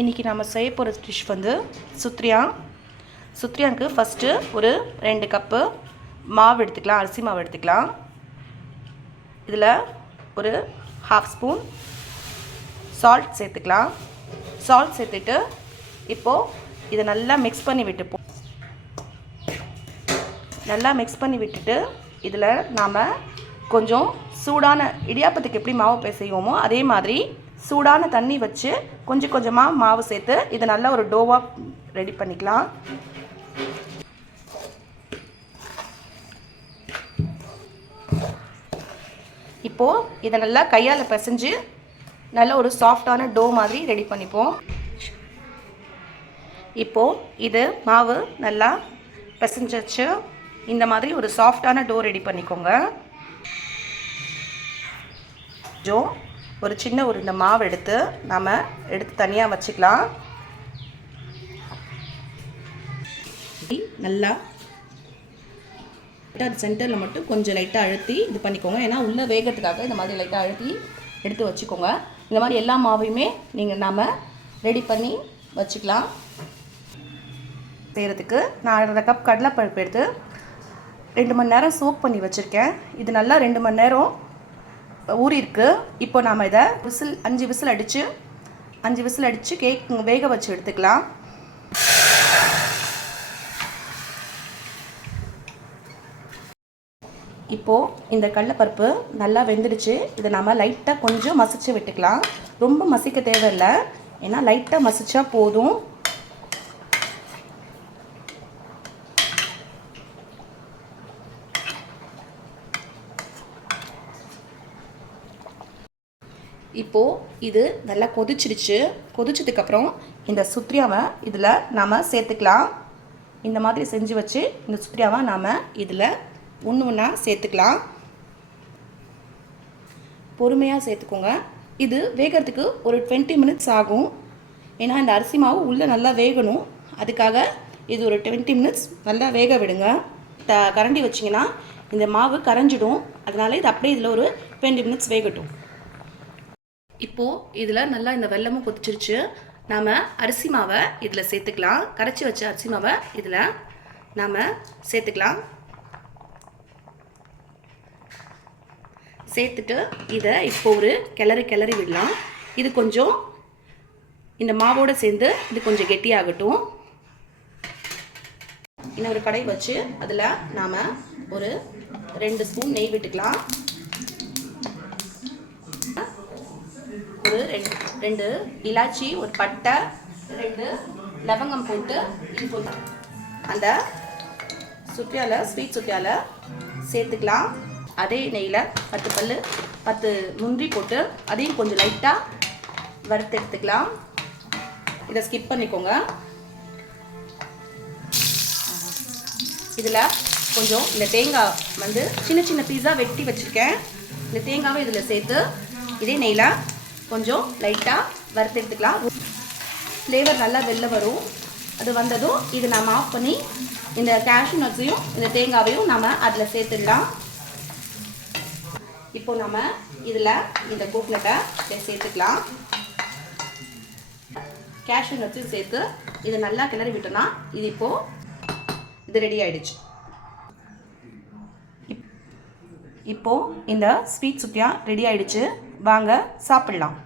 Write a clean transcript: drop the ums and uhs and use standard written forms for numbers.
இன்றைக்கி நம்ம செய்ய போகிற டிஷ் வந்து சுத்ரியாவுக்கு ஃபஸ்ட்டு ஒரு 2 கப்பு மாவு எடுத்துக்கலாம், அரிசி மாவு எடுத்துக்கலாம். இதில் ஒரு 1/2 ஸ்பூன் சால்ட் சேர்த்துக்கலாம். சால்ட் சேர்த்துட்டு இப்போது இதை நல்லா மிக்ஸ் பண்ணி விட்டுப்போம். நல்லா மிக்ஸ் பண்ணி விட்டுட்டு இதில் நாம் கொஞ்சம் சூடான இடியாப்பத்துக்கு எப்படி மாவு பிசைவோமோ அதே மாதிரி சூடான தண்ணி வச்சு கொஞ்சம் கொஞ்சமாக மாவு சேர்த்து இதை நல்லா ஒரு டோவாக ரெடி பண்ணிக்கலாம். இப்போது இதை நல்லா கையால் பிசைஞ்சு நல்ல ஒரு சாஃப்டான டோ மாதிரி ரெடி பண்ணிப்போம். இப்போது இது மாவு நல்லா பிசைஞ்சிச்சு. இந்த மாதிரி ஒரு சாஃப்டான டோ ரெடி பண்ணிக்கோங்க. ஒரு சின்ன இந்த மாவு எடுத்து நாம் தனியாக வச்சுக்கலாம். நல்லா சென்டரில் மட்டும் கொஞ்சம் லைட்டாக அழுத்தி இது பண்ணிக்கோங்க. ஏன்னா உள்ளே வேகத்துக்காக இந்த மாதிரி லைட்டாக அழுத்தி எடுத்து வச்சுக்கோங்க. இந்த மாதிரி எல்லா மாவையுமே நாம் ரெடி பண்ணி வச்சுக்கலாம். செய்கிறதுக்கு நான் 1/2 கப் கடலைப்பருப்பு எடுத்து 2 மணி நேரம் சோக் பண்ணி வச்சுருக்கேன். இது நல்லா 2 மணி நேரம் ஊறிருக்கு. இப்போ நாம் இதை 5 விசில் அடித்து வேக வச்சு எடுத்துக்கலாம். இப்போது இந்த கடலைப்பருப்பு நல்லா வெந்துடுச்சு. இதை நம்ம லைட்டாக கொஞ்சம் மசிச்சு விட்டுக்கலாம். ரொம்ப மசிக்க தேவையில்லை, ஏன்னா லைட்டாக மசிச்சா போதும். இப்போது இது நல்லா கொதிச்சதுக்கப்புறம் இந்த சுத்ரியாவை இதில் நாம் சேர்த்துக்கலாம். இந்த மாதிரி செஞ்சு வச்சு இந்த சுத்ரியாவை நாம் இதில் ஒன்றா சேர்த்துக்கலாம். பொறுமையாக சேர்த்துக்கோங்க. இது வேகிறதுக்கு ஒரு 20 மினிட்ஸ் ஆகும். ஏன்னா இந்த அரிசி மாவு உள்ளே நல்லா வேகணும். அதுக்காக இது ஒரு 20 மினிட்ஸ் நல்லா வேக விடுங்க. கரண்டி வச்சிங்கன்னா இந்த மாவு கரைஞ்சிடும். அதனால் இது அப்படியே இதில் ஒரு 20 மினிட்ஸ் வேகட்டும். இப்போது இதில் நல்லா இந்த வெல்லமும் கொதிச்சிருச்சு. நாம் அரிசி மாவை இதில் சேர்த்துக்கலாம். கரைச்சி வச்ச அரிசி மாவை இதில் நாம் சேர்த்துக்கலாம். சேர்த்துட்டு இதை இப்போ ஒரு கிளறி விடலாம். இது கொஞ்சம் இந்த மாவோடு சேர்ந்து இது கொஞ்சம் கெட்டியாகட்டும். இன்னொரு கடாய் வச்சு அதில் நாம் ஒரு 2 ஸ்பூன் நெய் விட்டுக்கலாம். ஒரு 2 இலாச்சி, ஒரு பட்டை, 2 லவங்கம் போட்டு இது அந்த ஸ்வீட் சுத்தியால சேர்த்துக்கலாம். அதே நெய்யில் 10 முந்திரி போட்டு அதையும் கொஞ்சம் லைட்டாக வறுத்து எடுத்துக்கலாம். இதை ஸ்கிப் பண்ணிக்கோங்க. இதில் கொஞ்சம் இந்த தேங்காய் வந்து சின்ன பீஸா வெட்டி வச்சுருக்கேன். இந்த தேங்காவை இதில் சேர்த்து இதே நெய்யில் கொஞ்சம் லைட்டாக வறுத்து எடுத்துக்கலாம். ஃப்ளேவர் நல்லா வெளில வரும். அது வந்ததும் இது நாம் ஆஃப் பண்ணி இந்த கேஷ்யூ நட்ஸையும் இந்த தேங்காவையும் நாம் அதில் சேர்த்துடலாம். இப்போ நம்ம இதில் இந்த கோகனட்டை சேர்த்துக்கலாம். கேஷ்யூ நட்ஸையும் சேர்த்து இதை நல்லா கிளறி விட்டோம்னா இது ரெடி ஆகிடுச்சு. இப்போது இந்த ஸ்வீட் சுத்தியா ரெடி ஆகிடுச்சு. வாங்க சாப்பிட்லாம்.